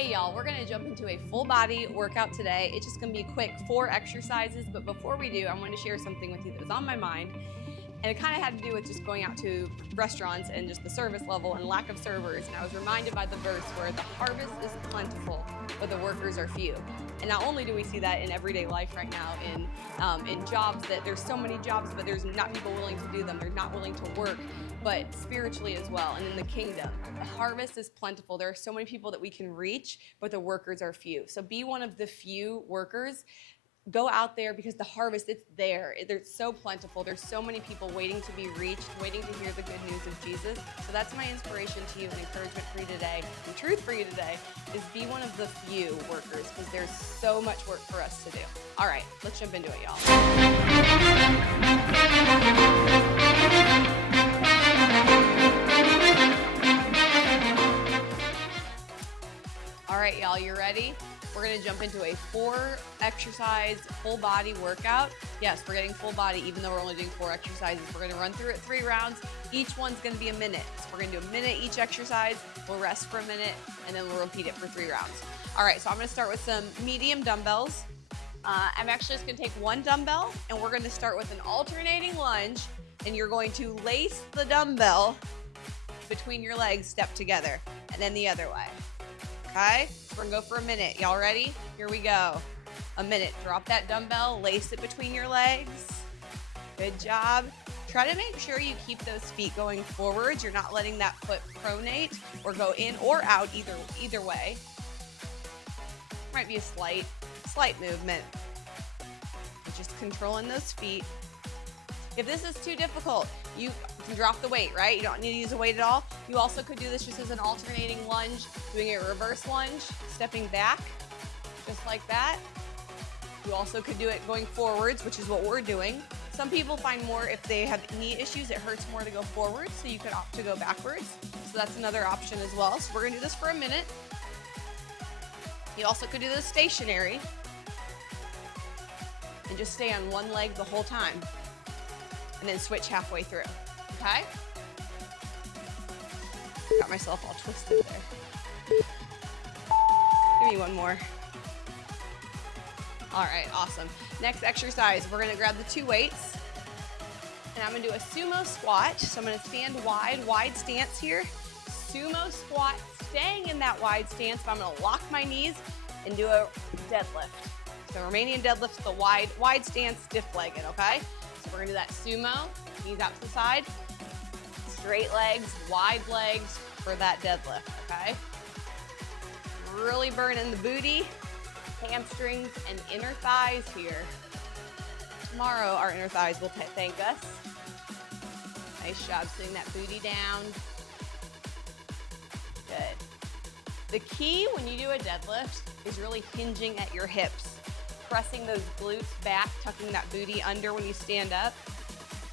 Hey y'all, we're gonna jump into a full body workout today. It's just gonna be a quick 4 exercises, but before we do, I want to share something with you that was on my mind. And it kind of had to do with just going out to restaurants and just the service level and lack of servers. And I was reminded by the verse where the harvest is plentiful, but the workers are few. And not only do we see that in everyday life right now, in jobs, that there's so many jobs, but there's not people willing to do them. They're not willing to work, but spiritually as well. And in the kingdom, the harvest is plentiful. There are so many people that we can reach, but the workers are few. So be one of the few workers. Go out there because the harvest, it's there. It's so plentiful. There's so many people waiting to be reached, waiting to hear the good news of Jesus. So that's my inspiration to you and encouragement for you today. And truth for you today is be one of the few workers because there's so much work for us to do. All right, let's jump into it, y'all. All right, y'all, you ready? We're gonna jump into a 4 exercise full body workout. Yes, we're getting full body even though we're only doing 4 exercises. We're gonna run through it 3 rounds. Each one's gonna be a minute. So we're gonna do a minute each exercise. We'll rest for a minute and then we'll repeat it for 3 rounds. All right, so I'm gonna start with some medium dumbbells. I'm actually just gonna take 1 dumbbell and we're gonna start with an alternating lunge and you're going to lace the dumbbell between your legs, step together, and then the other way. Okay, we're gonna go for a minute. Y'all ready? Here we go. A minute. Drop that dumbbell, lace it between your legs. Good job. Try to make sure you keep those feet going forwards. You're not letting that foot pronate or go in or out either way. Might be a slight movement. You're just controlling those feet. If this is too difficult, you can drop the weight, right? You don't need to use a weight at all. You also could do this just as an alternating lunge, doing a reverse lunge, stepping back, just like that. You also could do it going forwards, which is what we're doing. Some people find more if they have knee issues, it hurts more to go forwards, so you could opt to go backwards. So that's another option as well. So we're gonna do this for a minute. You also could do this stationary and just stay on one leg the whole time. And then switch halfway through, okay? Got myself all twisted there. Give me one more. All right, awesome. Next exercise, we're gonna grab the 2 weights, and I'm gonna do a sumo squat. So I'm gonna stand wide stance here. Sumo squat, staying in that wide stance, but I'm gonna lock my knees and do a deadlift. So Romanian deadlift, the wide stance, stiff-legged, okay? So we're gonna do that sumo, knees out to the side, straight legs, wide legs for that deadlift, okay? Really burning the booty, hamstrings, and inner thighs here. Tomorrow, our inner thighs will thank us. Nice job sitting that booty down. Good. The key when you do a deadlift is really hinging at your hips. Pressing those glutes back, tucking that booty under when you stand up.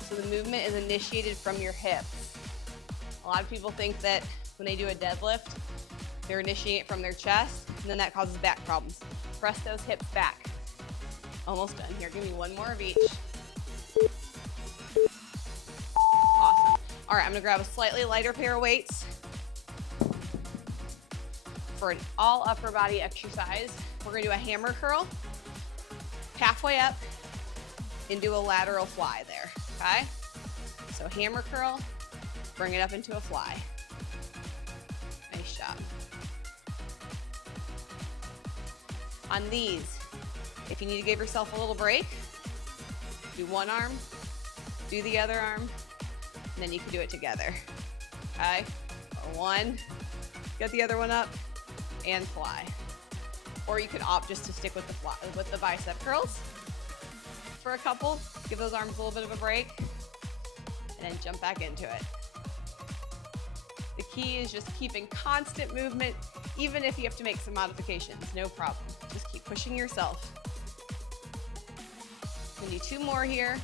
So the movement is initiated from your hips. A lot of people think that when they do a deadlift, they're initiating it from their chest, and then that causes back problems. Press those hips back. Almost done. Here, give me 1 more of each. Awesome. All right, I'm gonna grab a slightly lighter pair of weights for an all upper body exercise. We're gonna do a hammer curl. Halfway up and do a lateral fly there, okay? So hammer curl, bring it up into a fly. Nice job. On these, if you need to give yourself a little break, do one arm, do the other arm, and then you can do it together, okay? So 1, get the other one up, and fly. Or you could opt just to stick with the bicep curls for a couple. Give those arms a little bit of a break and then jump back into it. The key is just keeping constant movement, even if you have to make some modifications, no problem. Just keep pushing yourself. We'll do 2 more here.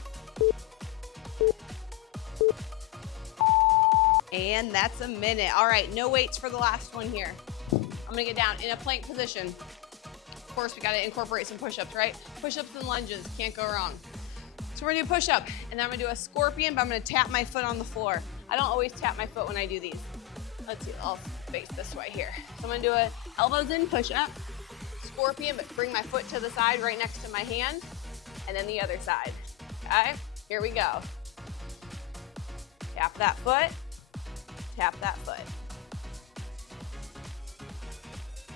And that's a minute. All right, no weights for the last one here. I'm gonna get down in a plank position. Of course, we gotta incorporate some push-ups, right? Push-ups and lunges, can't go wrong. So we're gonna do a push-up, and then I'm gonna do a scorpion, but I'm gonna tap my foot on the floor. I don't always tap my foot when I do these. Let's see, I'll face this way here. So I'm gonna do a elbows in push-up, scorpion, but bring my foot to the side right next to my hand, and then the other side, okay? Here we go. Tap that foot, tap that foot.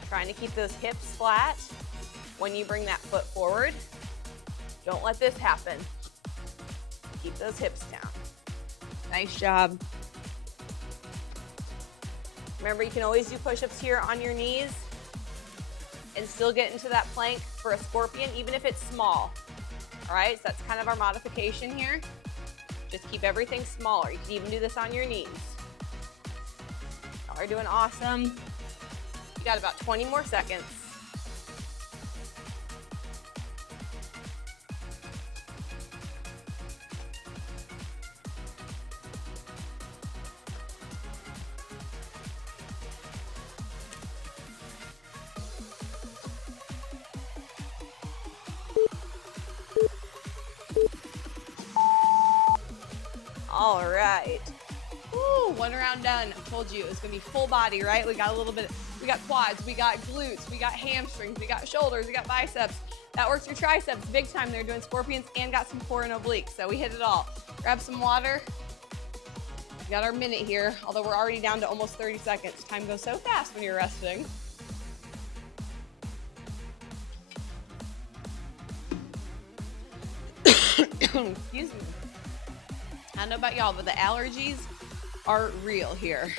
Trying to keep those hips flat when you bring that foot forward. Don't let this happen. Keep those hips down. Nice job. Remember, you can always do push-ups here on your knees and still get into that plank for a scorpion, even if it's small. All right, so that's kind of our modification here. Just keep everything smaller. You can even do this on your knees. Y'all are doing awesome. You got about 20 more seconds. All right. Woo, one round done. I told you it was gonna be full body, right? We got a little bit, we got quads, we got glutes, we got hamstrings, we got shoulders, we got biceps. That works your triceps big time. They're doing scorpions and got some core and obliques. So we hit it all. Grab some water. We got our minute here, although we're already down to almost 30 seconds. Time goes so fast when you're resting. Excuse me. I don't know about y'all, but the allergies are real here.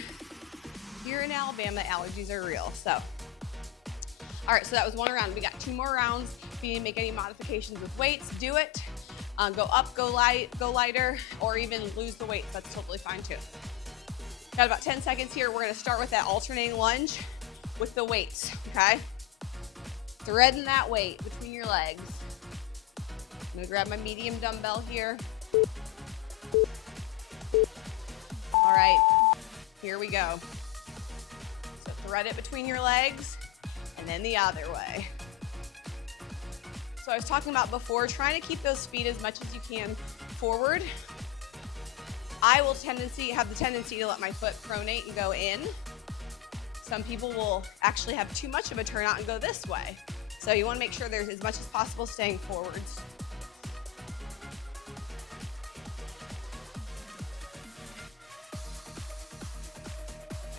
Here in Alabama, allergies are real. So, all right, so that was one round. We got 2 more rounds. If you need to make any modifications with weights, do it. Go up, go light, go lighter, or even lose the weights. That's totally fine too. Got about 10 seconds here. We're gonna start with that alternating lunge with the weights, okay? Threading that weight between your legs. I'm gonna grab my medium dumbbell here. All right, here we go. So thread it between your legs and then the other way. So I was talking about before, trying to keep those feet as much as you can forward. I will have the tendency to let my foot pronate and go in. Some people will actually have too much of a turnout and go this way. So you wanna make sure there's as much as possible staying forwards.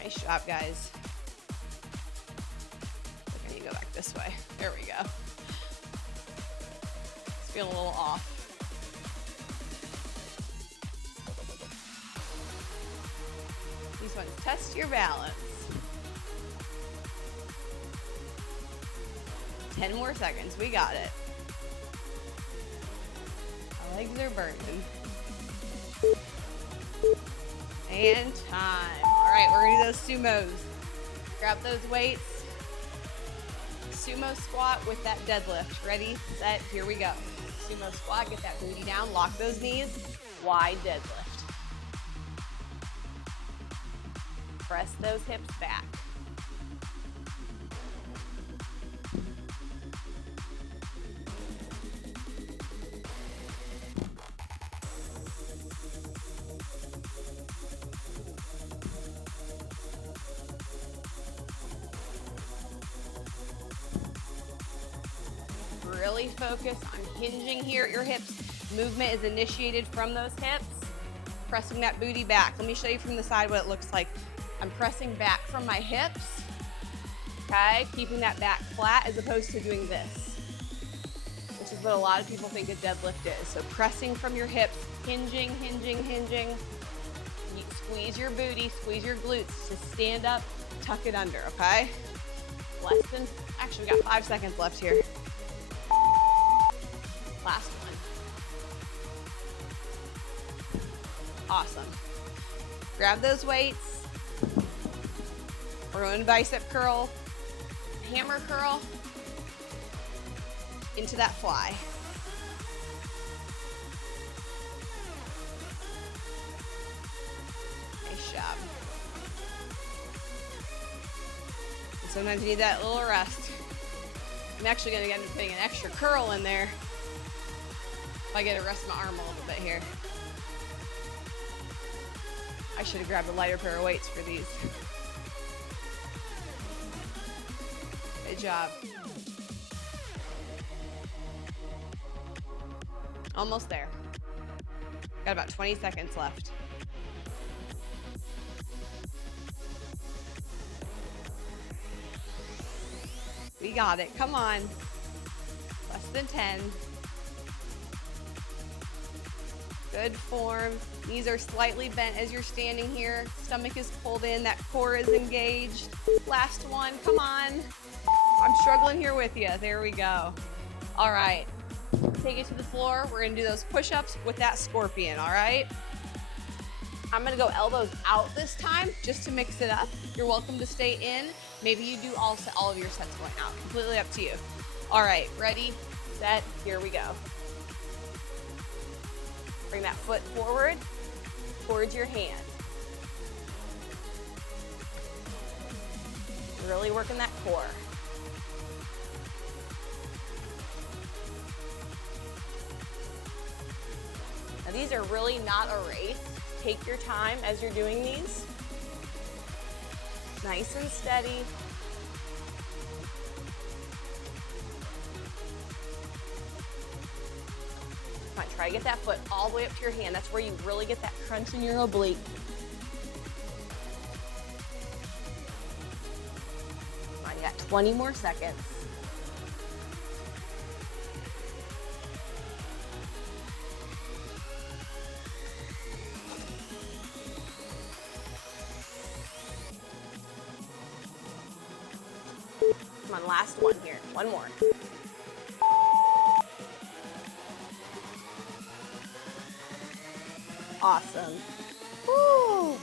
Nice job, guys. We're gonna go back this way. There we go. It's feeling a little off. These ones, test your balance. 10 more seconds, we got it. My legs are burning. And time. All right, we're gonna do those sumos. Grab those weights. Sumo squat with that deadlift. Ready, set, here we go. Sumo squat, get that booty down, lock those knees, wide deadlift. Press those hips back. Really focus on hinging here at your hips. Movement is initiated from those hips. Pressing that booty back. Let me show you from the side what it looks like. I'm pressing back from my hips, okay? Keeping that back flat as opposed to doing this, which is what a lot of people think a deadlift is. So pressing from your hips, hinging, hinging, hinging. You squeeze your booty, squeeze your glutes to stand up, tuck it under, okay? Actually we got 5 seconds left here. Last one. Awesome. Grab those weights. We're going bicep curl, hammer curl, into that fly. Nice job. And sometimes you need that little rest. I'm actually going to end up putting an extra curl in there if I get to rest my arm a little bit here. I should have grabbed a lighter pair of weights for these. Good job. Almost there. Got about 20 seconds left. We got it. Come on. Less than 10. Good form. Knees are slightly bent as you're standing here. Stomach is pulled in. That core is engaged. Last one. Come on. I'm struggling here with you. There we go. All right. Take it to the floor. We're going to do those push-ups with that scorpion, all right? I'm going to go elbows out this time just to mix it up. You're welcome to stay in. Maybe you do all of your sets going out. Completely up to you. All right, ready, set, here we go. Bring that foot forward towards your hand. Really working that core. Now these are really not a race. Take your time as you're doing these. Nice and steady. Come on, try to get that foot all the way up to your hand. That's where you really get that crunch in your oblique. Come on, you got 20 more seconds. Come on, last one here. One more. Awesome. Woo.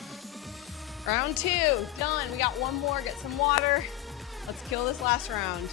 Round 2, done. We got one more. Get some water. Let's kill this last round.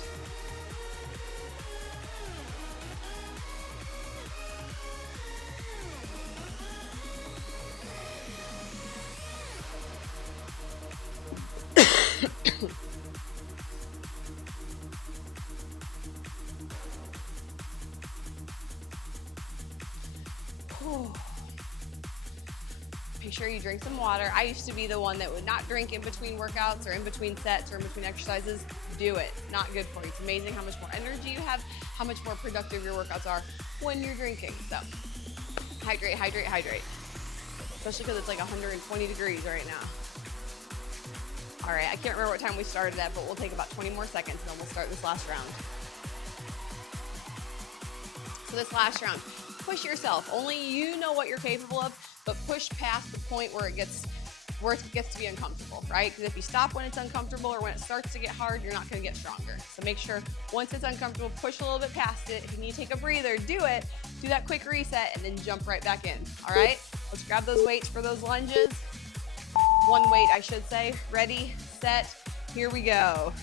Make sure you drink some water. I used to be the one that would not drink in between workouts or in between sets or in between exercises. Do it. Not good for you. It's amazing how much more energy you have, how much more productive your workouts are when you're drinking. So hydrate, hydrate, hydrate. Especially because it's like 120 degrees right now. All right, I can't remember what time we started at, but we'll take about 20 more seconds and then we'll start this last round. So this last round, push yourself. Only you know what you're capable of, but push past the point where it gets to be uncomfortable, right? Because if you stop when it's uncomfortable or when it starts to get hard, you're not gonna get stronger. So make sure once it's uncomfortable, push a little bit past it. If you need to take a breather, do it. Do that quick reset and then jump right back in, all right? Let's grab those weights for those lunges. One weight, I should say. Ready, set, here we go.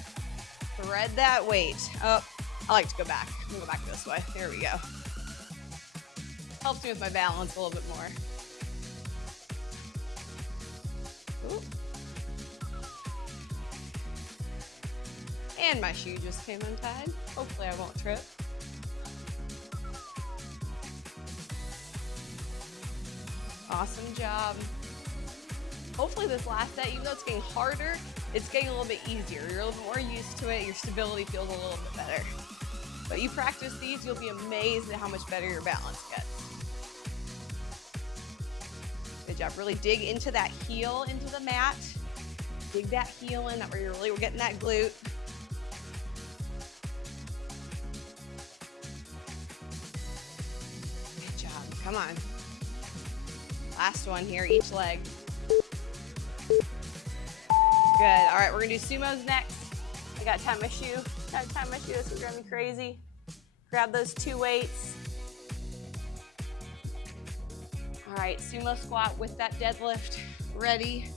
Thread that weight. Oh, I like to go back. I'm gonna go back this way. There we go. Helps me with my balance a little bit more. Ooh. And my shoe just came untied. Hopefully I won't trip. Awesome job. Hopefully this last set, even though it's getting harder, it's getting a little bit easier. You're a little bit more used to it. Your stability feels a little bit better. But you practice these, you'll be amazed at how much better your balance gets. Good job. Really dig into that heel into the mat. Dig that heel in. That way you're really getting that glute. Good job. Come on. Last one here, each leg. Good. All right, we're gonna do sumos next. I got to tie my shoe. Got to tie my shoe. This is driving me crazy. Grab those 2 weights. All right, sumo squat with that deadlift. Ready,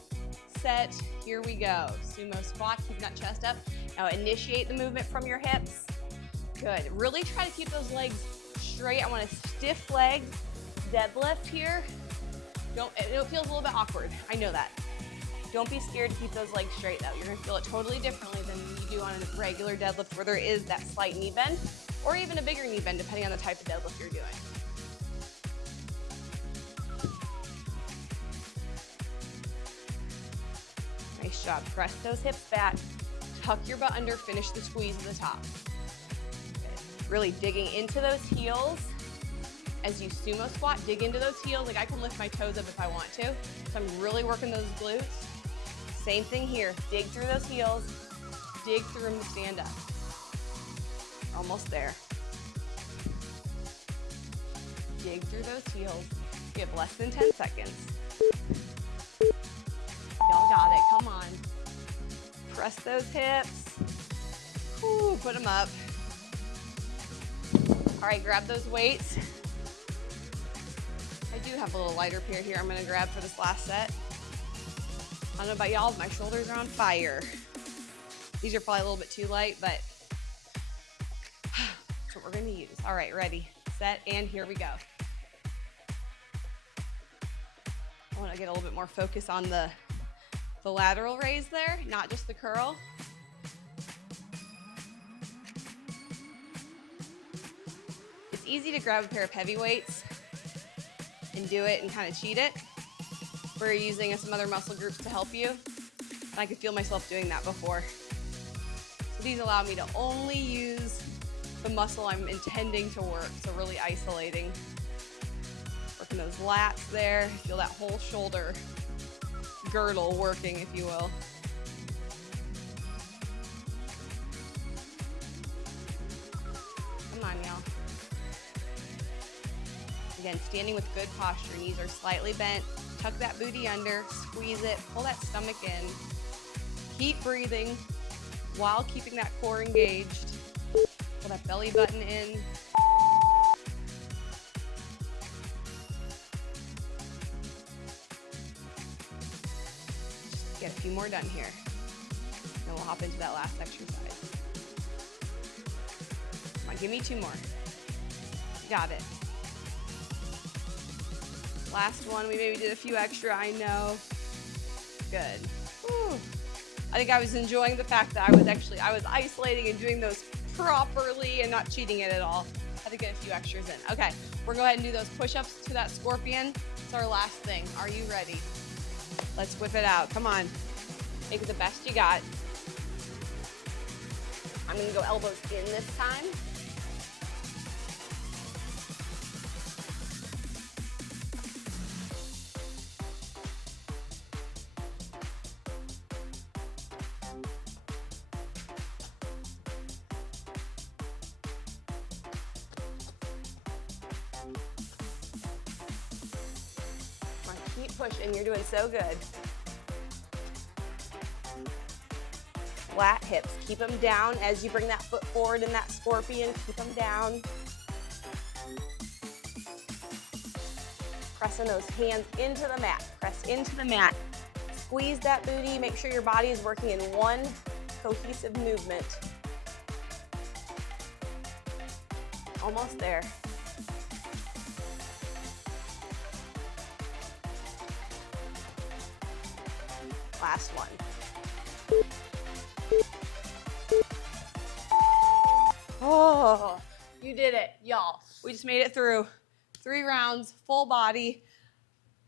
set, here we go. Sumo squat, keep that chest up. Now initiate the movement from your hips. Good. Really try to keep those legs straight. I want a stiff leg deadlift here. It feels a little bit awkward. I know that. Don't be scared to keep those legs straight though. You're gonna feel it totally differently than you do on a regular deadlift where there is that slight knee bend or even a bigger knee bend depending on the type of deadlift you're doing. Nice job. Press those hips back. Tuck your butt under, finish the squeeze at the top. Good. Really digging into those heels. As you sumo squat, dig into those heels. Like I can lift my toes up if I want to. So I'm really working those glutes. Same thing here. Dig through those heels. Dig through them to stand up. Almost there. Dig through those heels. You have less than 10 seconds. Y'all got it. Come on. Press those hips. Ooh, put them up. All right, grab those weights. I do have a little lighter pair here I'm gonna grab for this last set. I don't know about y'all, but my shoulders are on fire. These are probably a little bit too light, but that's what we're gonna use. All right, ready, set, and here we go. I wanna get a little bit more focus on the lateral raise there, not just the curl. It's easy to grab a pair of heavy weights and do it and kind of cheat it. We're using some other muscle groups to help you. And I could feel myself doing that before. So these allow me to only use the muscle I'm intending to work. So really isolating. Working those lats there. Feel that whole shoulder girdle working, if you will. Come on, y'all. Again, standing with good posture. Knees are slightly bent. Tuck that booty under, squeeze it, pull that stomach in. Keep breathing while keeping that core engaged. Pull that belly button in. Get a few more done here. Then we'll hop into that last exercise. Come on, give me 2 more. You got it. Last one, we maybe did a few extra, I know. Good. Whew. I think I was enjoying the fact that I was isolating and doing those properly and not cheating it at all. Had to get a few extras in. Okay, we're gonna go ahead and do those push-ups to that scorpion. It's our last thing. Are you ready? Let's whip it out. Come on. Make it the best you got. I'm gonna go elbows in this time. Keep pushing, you're doing so good. Flat hips, keep them down as you bring that foot forward in that scorpion, keep them down. Pressing those hands into the mat, press into the mat. Squeeze that booty, make sure your body is working in one cohesive movement. Almost there. Last one. Oh, you did it, y'all. We just made it through 3 rounds, full body.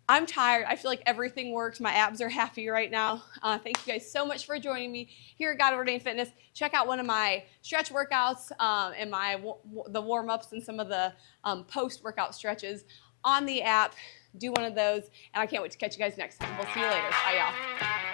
I'm tired. I feel like everything works. My abs are happy right now. Thank you guys so much for joining me here at God Ordained Fitness. Check out one of my stretch workouts and the warm-ups and some of the post-workout stretches on the app. Do one of those, and I can't wait to catch you guys next time. We'll see you later. Bye, y'all.